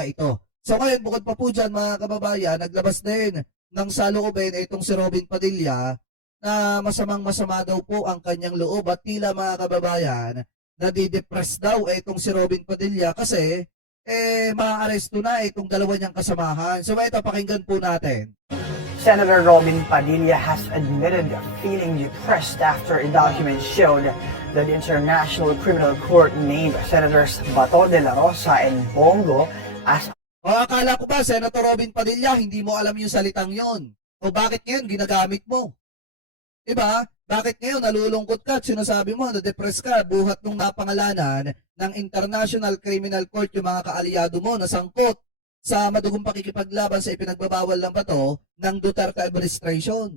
mga ito. So ngayon, bukod pa po dyan mga kababayan, naglabas din ng saloobin itong si Robin Padilla na masama daw po ang kanyang loob at tila mga kababayan, nadidepress daw itong si Robin Padilla kasi maaaresto na itong dalawa niyang kasamahan. So ito, pakinggan po natin. Senator Robin Padilla has admitted feeling depressed after a document showed that the International Criminal Court named Senators Bato de la Rosa and Bongo as... O akala ko ba, Senator Robin Padilla, hindi mo alam yung salitang yon? O bakit ngayon ginagamit mo? Diba? Bakit ngayon nalulungkot ka at sinasabi mo na depressed ka buhat nung napangalanan ng International Criminal Court yung mga kaalyado mo na sangkot sa madugong pakikipaglaban sa ipinagbabawal ng bato ng Duterte administration.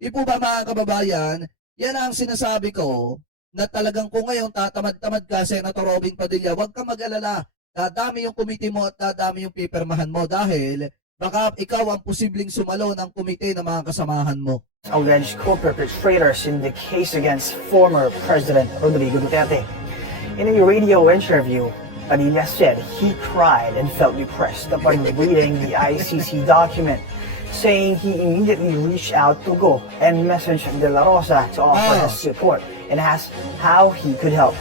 Di po ba mga kababayan, yan ang sinasabi ko na talagang kung ngayon tatamad-tamad ka, Senator Robin Padilla, huwag ka mag-alala. Dadami yung komite mo at dadami yung pipirmahan mo dahil baka ikaw ang posibleng sumalo ng komite ng mga kasamahan mo. Alleged co-perpetrators in the case against former President Rodrigo Duterte. In a radio interview, Padilla said he cried and felt depressed upon reading the ICC document, saying he immediately reached out to Go and messaged De La Rosa to offer his support and asked how he could help.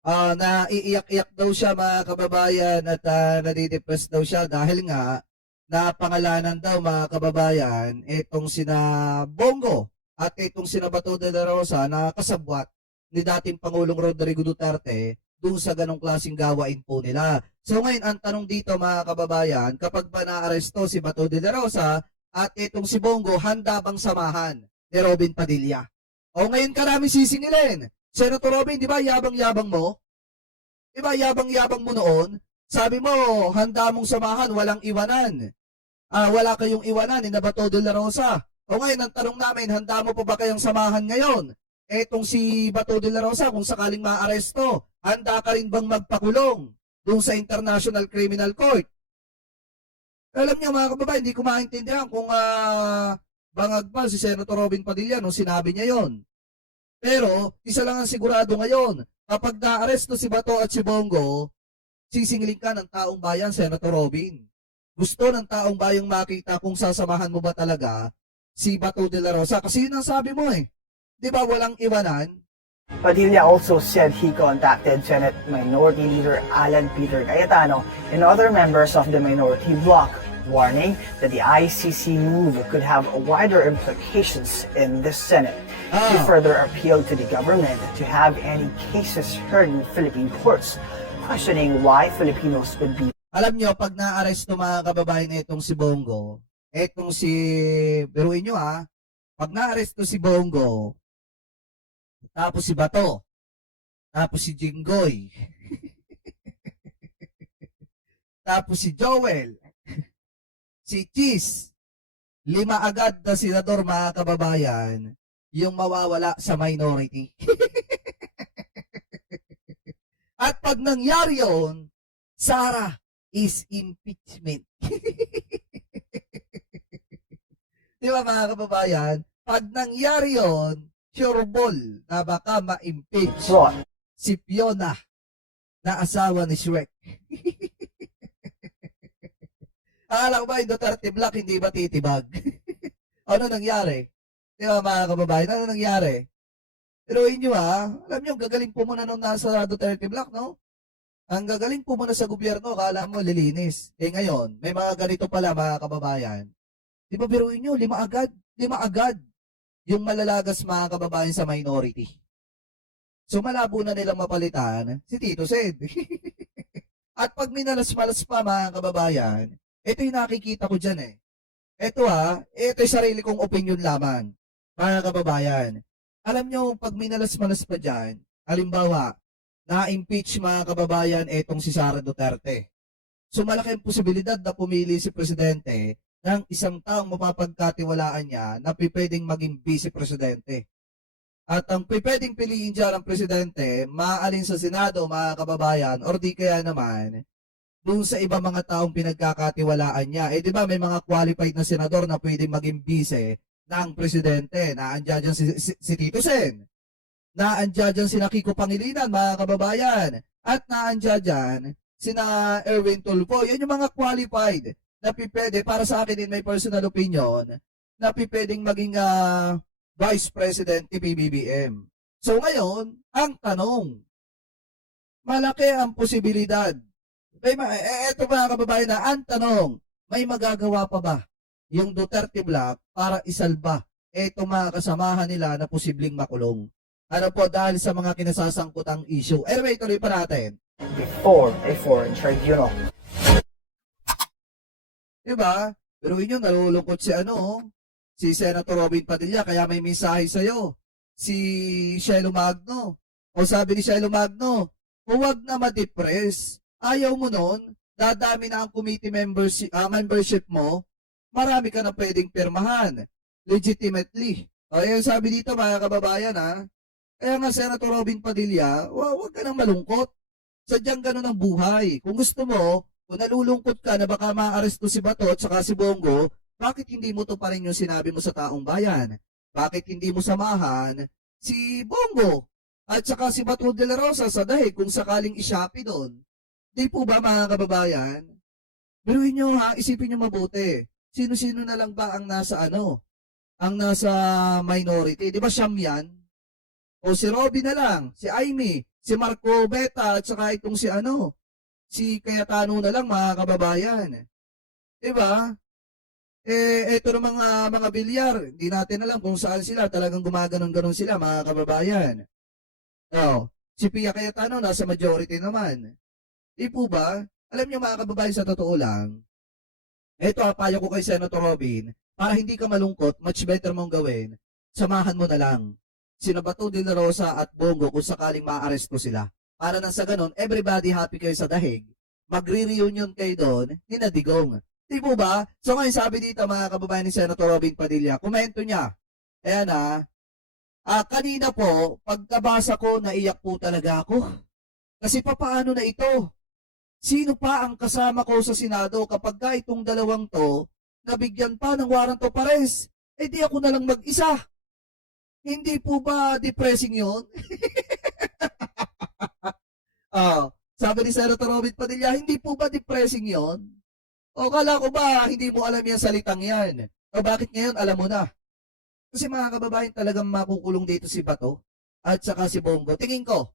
Naiiyak-iyak daw siya mga kababayan at nadidepress daw siya dahil nga napangalanan daw mga kababayan itong sina Bongo at itong sina Bato de la Rosa na kasabwat ni dating Pangulong Rodrigo Duterte doon sa ganong klaseng gawain po nila. So ngayon, ang tanong dito mga kababayan, kapag ba naaresto si Bato de la Rosa at itong si Bongo, handa bang samahan ni Robin Padilla? O ngayon karami sisingilin. Senator Robin, di ba yabang-yabang mo? Di ba yabang-yabang mo noon? Sabi mo, handa mong samahan, walang iwanan. Wala kayong iwanan ni Bato de la Rosa. O ngayon, ang tanong namin, handa mo pa ba kayong samahan ngayon? Etong si Bato de la Rosa, kung sakaling maaresto, handa ka rin bang magpakulong doon sa International Criminal Court? Alam niyo mga kababayan, hindi ko maintindihan kung bangag pa si Senator Robin Padilla nung sinabi niya yon. Pero, isa lang ang sigurado ngayon, kapag naaresto si Bato at si Bongo, sisingilin ka ng taong bayan, Senator Robin. Gusto ng taong bayang makita kung sasamahan mo ba talaga si Bato de la Rosa. Kasi yun ang sabi mo eh. Di ba walang iwanan? Padilla also said he contacted Senate Minority Leader Alan Peter Cayetano and other members of the minority bloc, warning that the ICC move could have wider implications in the Senate. He further appealed to the government to have any cases heard in Philippine courts, questioning why Filipinos would be... Alam nyo, pag naaresto mga kababayan itong si Bongo, itong si... Biruin nyo pag naaresto si Bongo, tapos si Bato, tapos si Jinggoy, tapos si Joel, si Cheese, 5 agad na senador mga kababayan, yung mawawala sa minority. At pag nangyari yun, Sara is impeachment. Di ba mga kababayan? Pag nangyari yun, sure ball na baka ma-impeach si Fiona na asawa ni Shrek. Akala ko ba yung Duterte Black hindi ba titibag? Ano nangyari? Di ba mga kababayan? Ano nangyari? Pero inyo alam nyo, gagaling po muna nung nasa Duterte Black, no? Ang gagaling po muna sa gobyerno, akala mo lilinis. Ngayon, may mga ganito pala mga kababayan. Di ba biruin nyo, 5 agad yung malalagas mga kababayan sa minority. So malabo na nilang mapalitan si Tito Sen. At pag minalas-malas pa mga kababayan, ito yung nakikita ko dyan eh. Ito ito yung sarili kong opinion lamang, mga kababayan. Alam nyo, pag minalas-malas pa dyan, halimbawa, na-impeach mga kababayan etong si Sara Duterte. So malaki ang posibilidad na pumili si Presidente ng isang taong mapapagkatiwalaan niya na pwedeng maging vice-presidente. At ang pwedeng piliin dyan ng Presidente, maalin sa Senado mga kababayan, or di kaya naman, dun sa iba mga taong pinagkakatiwalaan niya. Di ba may mga qualified na senador na pwedeng maging vice ng Presidente. Naandyan dyan si Tito Sen. Naandyan dyan si Kiko Pangilinan mga kababayan. At naandyan dyan sina Erwin Tulfo. Yan yung mga qualified na pipwede, para sa akin din may personal opinion, na pipwedeng maging Vice President ni PBBM. So ngayon, ang tanong, malaki ang posibilidad. Eto mga kababayan na, ang tanong, may magagawa pa ba yung Duterte Black para isalba eto mga kasamahan nila na posibleng makulong? Ano po, dahil sa mga kinasasangkutang issue. Anyway, tuloy pa natin. before a foreign tribunal. Diba? Pero inyo, nalulungkot si Senator Robin Padilla, kaya may mensahe sa'yo. Si Shelo Magno. O sabi ni Shelo Magno, huwag na ma-depress. Ayaw mo nun, dadami na ang committee membership mo, marami ka na pwedeng pirmahan. Legitimately. O yun sabi dito mga kababayan ha. Kaya nga Senator Robin Padilla, huwag ka nang malungkot. Sadyang ganun ang buhay. Kung gusto mo, kung nalulungkot ka na baka maaresto si Bato at saka si Bongo, bakit hindi mo to pa rin yung sinabi mo sa taong bayan? Bakit hindi mo samahan si Bongo at saka si Bato de la Rosa sa dahig kung sakaling isyapi doon? Di po ba mga kababayan? Biruin nyo ha, isipin nyo mabuti. Sino-sino na lang ba ang nasa ang nasa minority? Di ba siyam yan? O si Robby na lang, si Amy, si Marco Beta at saka itong si Cayetano na lang mga kababayan. Diba? Ito ng mga bilyar, hindi natin alam kung saan sila, talagang gumaganon-ganon sila mga kababayan. Si Pia Cayetano nasa majority naman. Di po ba? Alam niyo mga kababayan, sa totoo lang, ito payo ko kay Senator Robin, para hindi ka malungkot, much better mong gawin, samahan mo na lang sina Bato de la Rosa at Bongo kung sakaling maaresto sila. Para nang sa ganun, everybody happy kayo sa dahig. Magre-reunion kayo doon ni Nadigong. Di po ba? So ngayon sabi dito mga kababayan ni Senator Robin Padilla, komento niya. Ayan kanina po, pagkabasa ko, naiyak po talaga ako. Kasi papaano na ito? Sino pa ang kasama ko sa Senado kapag itong dalawang to, nabigyan pa ng warrant of arrest? Di ako na lang mag-isa. Hindi po ba depressing yun? Sabi ni Senator Robin Padilla, hindi po ba depressing yon? O kala ko ba hindi mo alam yung salitang yan? O bakit ngayon alam mo na? Kasi mga kababayan, talagang makukulong dito si Bato at saka si Bongo. Tingin ko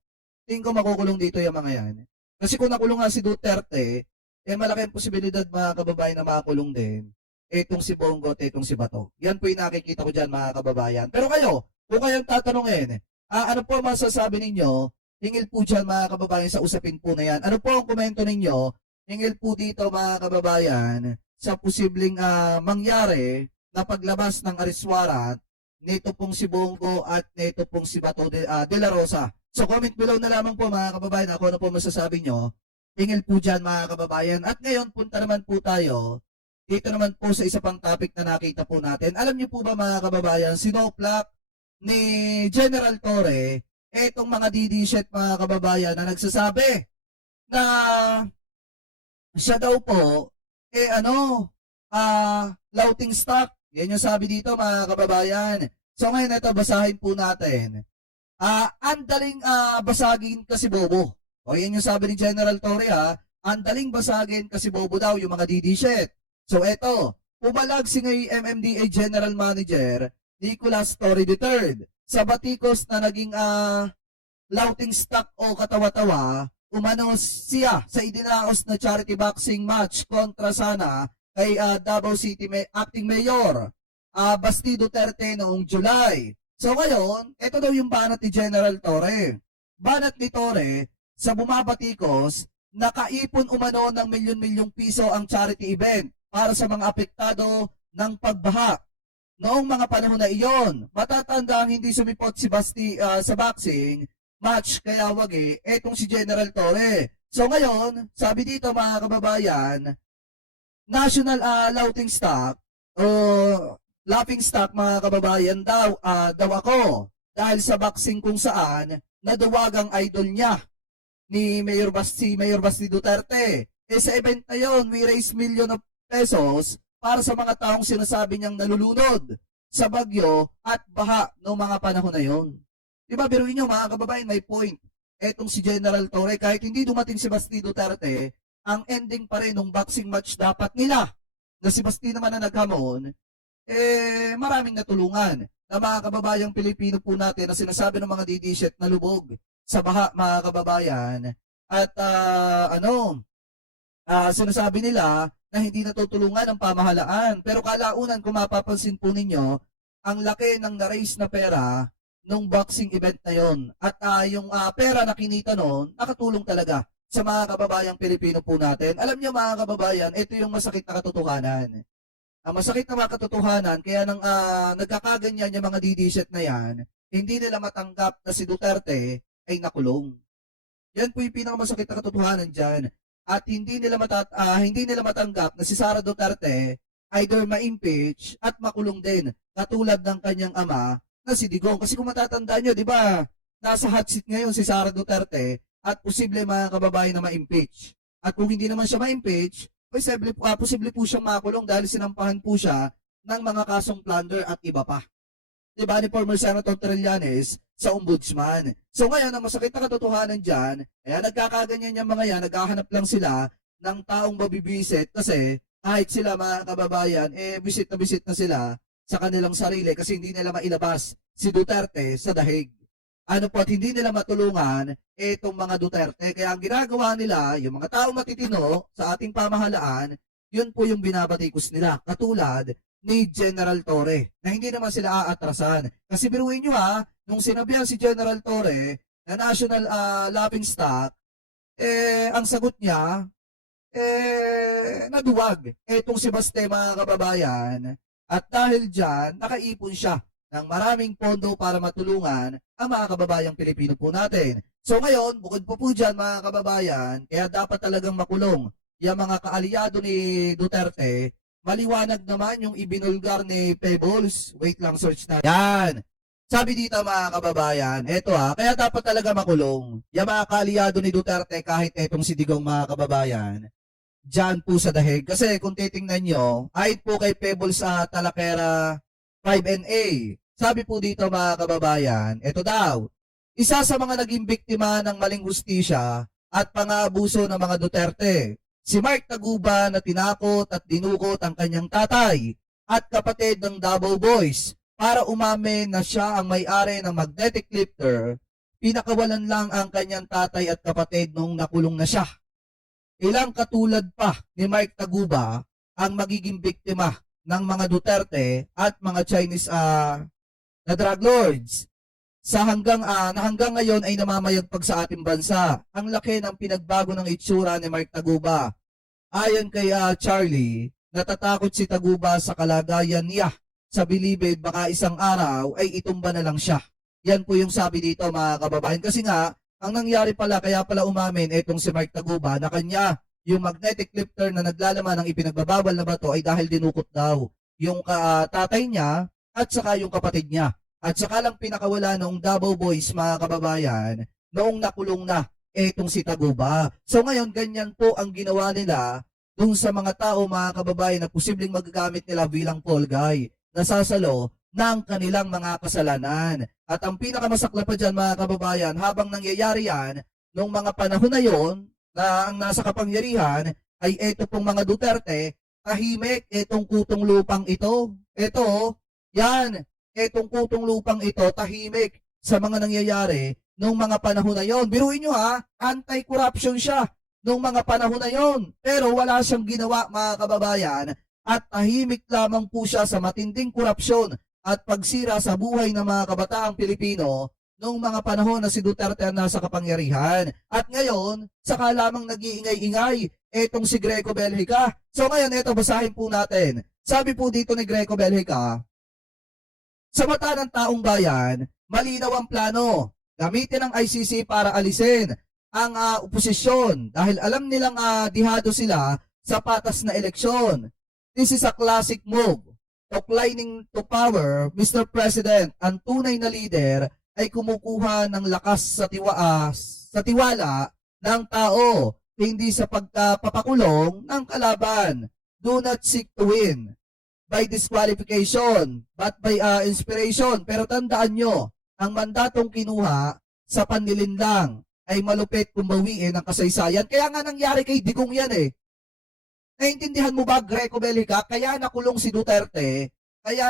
makukulong dito yung mga yan. Kasi kung nakulong nga si Duterte, malaki ang posibilidad mga kababayan na makulong din itong si Bongo at itong si Bato. Yan po yung nakikita ko dyan mga kababayan. Pero kayo, kung kayong tatanungin, ano po masasabi ninyo? Hingil po dyan mga kababayan sa usapin po na yan. Ano po ang komento ninyo? Hingil po dito mga kababayan sa posibleng mangyari na paglabas ng arrest warrant nito pong si Bongo at nito pong si Bato de la Rosa. So comment below na lamang po mga kababayan ako ano po masasabi nyo. Hingil po dyan mga kababayan. At ngayon punta naman po tayo dito naman po sa isa pang topic na nakita po natin. Alam niyo po ba mga kababayan, sinoplak ni General Torre etong mga DD-shit mga kababayan na nagsasabi na siya daw po laughing stock. Yan yung sabi dito mga kababayan. So ngayon ito basahin po natin. Andaling basagin kasi bobo. O yan yung sabi ni General Torre andaling basagin kasi bobo daw yung mga DD-shit. So eto, pumalag si MMDA General Manager Nicolas Torre III sa batikos na naging laughing stock o katawa-tawa, umano siya sa idinaos na charity boxing match kontra sana kay Davao City Acting Mayor Basti Duterte noong July. So ngayon, ito daw yung banat ni General Torre. Banat ni Torre, sa bumabatikos, nakaipon umano ng milyon-milyong piso ang charity event para sa mga apektado ng pagbaha. Noong mga panahon na iyon, matatanda ang hindi sumipot si Basti sa boxing match kaya wagi etong si General Torre. So ngayon, sabi dito mga kababayan, national laughing stock o laughing stock mga kababayan daw ako dahil sa boxing kung saan naduwagang idol niya ni Mayor Basti Duterte. Sa event na yon, we raise million of pesos para sa mga taong sinasabi niyang nalulunod sa bagyo at baha noong mga panahon na yon. Diba, biruin nyo mga kababayan, may point. etong si General Torre, kahit hindi dumating si Basti Duterte, ang ending pa rin ng boxing match dapat nila na si Basti naman na naghamon, maraming natulungan na mga kababayang Pilipino po natin na sinasabi ng mga didishit na lubog sa baha, mga kababayan. At sinasabi nila na hindi natutulungan ang pamahalaan. Pero kalaunan, kung mapapansin po ninyo, ang laki ng na-raise na pera nung boxing event na yon. At yung pera na kinita noon, nakatulong talaga sa mga kababayang Pilipino po natin. Alam niyo mga kababayan, ito yung masakit na katotohanan. Ang masakit na mga katotohanan, kaya nang nagkakaganyan yung mga didishit na yan, hindi nila matanggap na si Duterte ay nakulong. Yan po yung pinakamasakit na katotohanan dyan. At hindi nila matanggap na si Sara Duterte either ma-impeach at makulong din, katulad ng kanyang ama na si Digong. Kasi kung matatandaan nyo, di ba, nasa hot seat ngayon si Sara Duterte at posible mga kababayan na ma-impeach. At kung hindi naman siya ma-impeach, posible po siyang makulong dahil sinampahan po siya ng mga kasong plunder at iba pa. Diba ni former Senator Trillanes sa ombudsman. So ngayon, ang masakit na katotohanan dyan, kaya nagkakaganyan yung mga yan, naghahanap lang sila ng taong mabibisit kasi kahit sila mga kababayan, bisit na sila sa kanilang sarili kasi hindi nila mailabas si Duterte sa dahig. Ano po, at hindi nila matulungan itong mga Duterte. Kaya ang ginagawa nila, yung mga taong matitino sa ating pamahalaan, yun po yung binabatikos nila. Katulad ni General Torre, na hindi naman sila aatrasan. Kasi biruin nyo nung sinabihan si General Torre na national laughing stock, ang sagot niya, naduwag. Etong si Baste, mga kababayan, at dahil dyan, nakaipon siya ng maraming pondo para matulungan ang mga kababayang Pilipino po natin. So ngayon, bukod po dyan mga kababayan, kaya dapat talagang makulong yung mga kaalyado ni Duterte. Maliwanag naman yung ibinulgar ni Pebbles. Wait lang, search na. Yan. Sabi dito mga kababayan, eto kaya dapat talaga makulong. Yung mga kaalyado ni Duterte kahit etong si Digong mga kababayan, dyan po sa dahig. Kasi kung titingnan nyo, ahit po kay Pebbles sa Talakera 5NA. Sabi po dito mga kababayan, eto daw, isa sa mga naging biktima ng maling hustisya at pang-aabuso ng mga Duterte, si Mark Taguba na tinakot at dinukot ang kanyang tatay at kapatid ng Davao Boys para umamin na siya ang may-ari ng magnetic lifter, pinakawalan lang ang kanyang tatay at kapatid nung nakulong na siya. Ilang katulad pa ni Mark Taguba ang magiging biktima ng mga Duterte at mga Chinese na drug lords na hanggang ngayon ay namamayagpag sa ating bansa. Ang laki ng pinagbago ng itsura ni Mark Taguba. Ayon kay Charlie, natatakot si Taguba sa kalagayan niya. Sa bilibid, baka isang araw ay itumba na lang siya. Yan po yung sabi dito mga kababayan. Kasi nga, ang nangyari pala, kaya pala umamin itong si Mark Taguba na kanya yung magnetic lifter na naglalaman ng ipinagbabawal na bato ay dahil dinukot daw yung tatay niya at saka yung kapatid niya. At saka lang pinakawala noong Davao Boys mga kababayan noong nakulong na etong si Taguba. So ngayon ganyan po ang ginawa nila dun sa mga tao mga kababayan na posibleng magagamit nila bilang Paul Guy. Nasasalo ng kanilang mga kasalanan. At ang pinakamasakla pa dyan mga kababayan, habang nangyayari yan, noong mga panahon na yon na ang nasa kapangyarihan ay eto pong mga Duterte, tahimik etong kutong lupang ito. Ito, yan, etong kutong lupang ito, tahimik sa mga nangyayari noong mga panahon na yon. Biruin nyo anti-corruption siya noong mga panahon na yon. Pero wala siyang ginawa mga kababayan at tahimik lamang po siya sa matinding korupsyon at pagsira sa buhay ng mga kabataang Pilipino noong mga panahon na si Duterte ang nasa kapangyarihan. At ngayon, saka lamang nag-iingay-ingay etong si Greco Belhica. So ngayon, eto basahin po natin. Sabi po dito ni Greco Belhica, sa mata ng taong bayan, malinaw ang plano. Gamitin ang ICC para alisin ang oposisyon dahil alam nilang dihado sila sa patas na eleksyon. This is a classic move. Declining to power, Mr. President, ang tunay na leader ay kumukuha ng lakas sa tiwala ng tao, hindi sa pagpapakulong ng kalaban. Do not seek to win by disqualification, but by inspiration. Pero tandaan nyo, ang mandatong kinuha sa panlilinlang ay malupit kung bawiin ang kasaysayan. Kaya nga nangyari kay Digong yan eh. Naintindihan mo ba, Greco Belica? Kaya nakulong si Duterte, kaya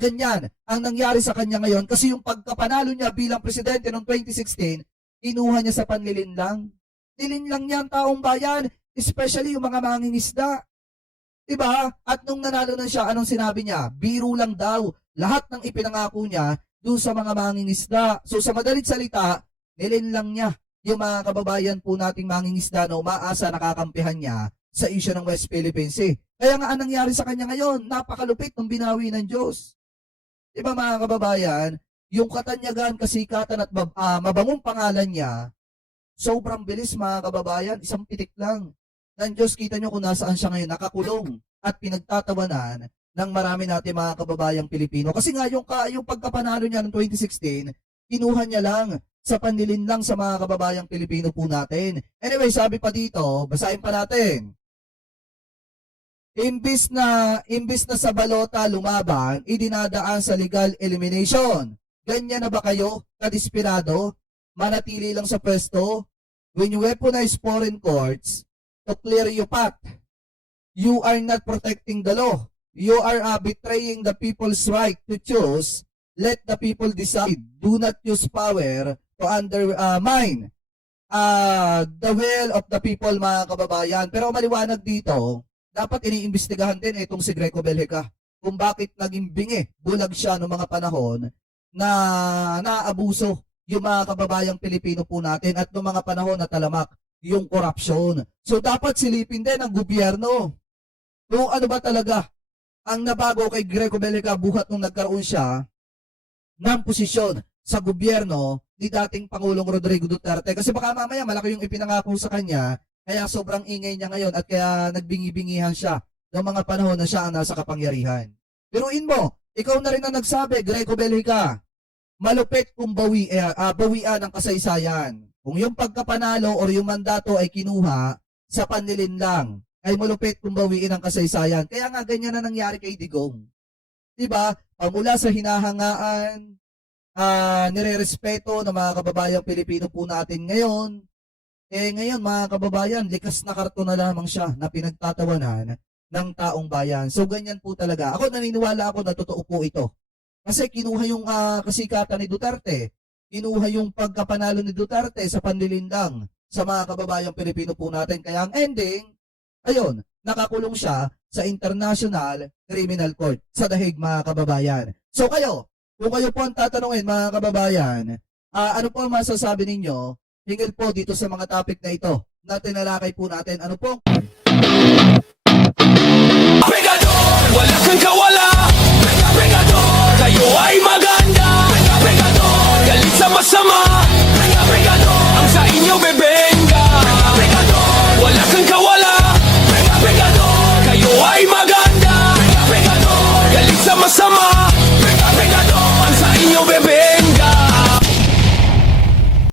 ganyan ang nangyari sa kanya ngayon kasi yung pagkapanalo niya bilang presidente noong 2016, kinuha niya sa panlilinlang. Nilinlang niya ang taong bayan, especially yung mga mangingisda. Diba? At nung nanalo na siya, anong sinabi niya? Biro lang daw. Lahat ng ipinangako niya doon sa mga mangingisda. So sa madalit salita, nilinlang niya yung mga kababayan po nating mangingisda na umaasa nakakampihan niya sa issue ng West Philippine Sea. Kaya nga anong nangyari sa kanya ngayon? Napakalupit ng binawi ng Diyos. Diba mga kababayan? Yung katanyagan, kasikatan at mabangong pangalan niya, sobrang bilis mga kababayan, isang pitik lang. Ng Diyos, kita nyo kung nasaan siya ngayon, nakakulong at pinagtatawanan ng marami natin mga kababayang Pilipino. Kasi nga yung pagkapanalo niya noong 2016, kinuha niya lang sa panlilinlang sa mga kababayang Pilipino po natin. Anyway, sabi pa dito, basahin pa natin. Imbis na sa balota lumaban, idinadaan sa legal elimination. Ganyan na ba kayo, kadesperado? Manatili lang sa pwesto? When you weaponize foreign courts to clear your path, you are not protecting the law. You are betraying the people's right to choose. Let the people decide. Do not use power to undermine the will of the people, mga kababayan. Pero maliwanag dito, dapat iniimbestigahan din itong si Greco Belica kung bakit naging bingi, bulag siya noong mga panahon na naabuso yung mga kababayang Pilipino po natin at noong mga panahon na talamak yung korupsyon. So dapat silipin din ang gobyerno. Kung ano ba talaga ang nabago kay Greco Belica buhat nung nagkaroon siya ng posisyon sa gobyerno ni dating Pangulong Rodrigo Duterte. Kasi baka mamaya malaki yung ipinangako sa kanya, kaya sobrang ingay niya ngayon at kaya nagbingi-bingihan siya ng mga panahon na siya ang nasa kapangyarihan. Biruin mo, ikaw na rin ang nagsabi, Greco Belica, malupit kung bawian ang kasaysayan. Kung yung pagkapanalo o yung mandato ay kinuha sa panlilinlang, ay malupit kung bawiin ang kasaysayan. Kaya nga ganyan na nangyari kay Digong. Diba? Pamula sa hinahangaan, nire-respeto ng mga kababayang Pilipino po natin ngayon. Ngayon mga kababayan, likas na karton na lamang siya na pinagtatawanan ng taong bayan. So ganyan po talaga. Ako naniniwala ako na totoo po ito. Kasi kinuha yung kasikatan ni Duterte, kinuha yung pagkapanalo ni Duterte sa panlilinlang sa mga kababayang Pilipino po natin. Kaya ang ending, ayun, nakakulong siya sa International Criminal Court sa Dahig, mga kababayan. So kayo, kung kayo po ang tatanungin, mga kababayan, ano po ang masasabi ninyo hinggil po dito sa mga topic na ito na tinalakay po natin? Ano po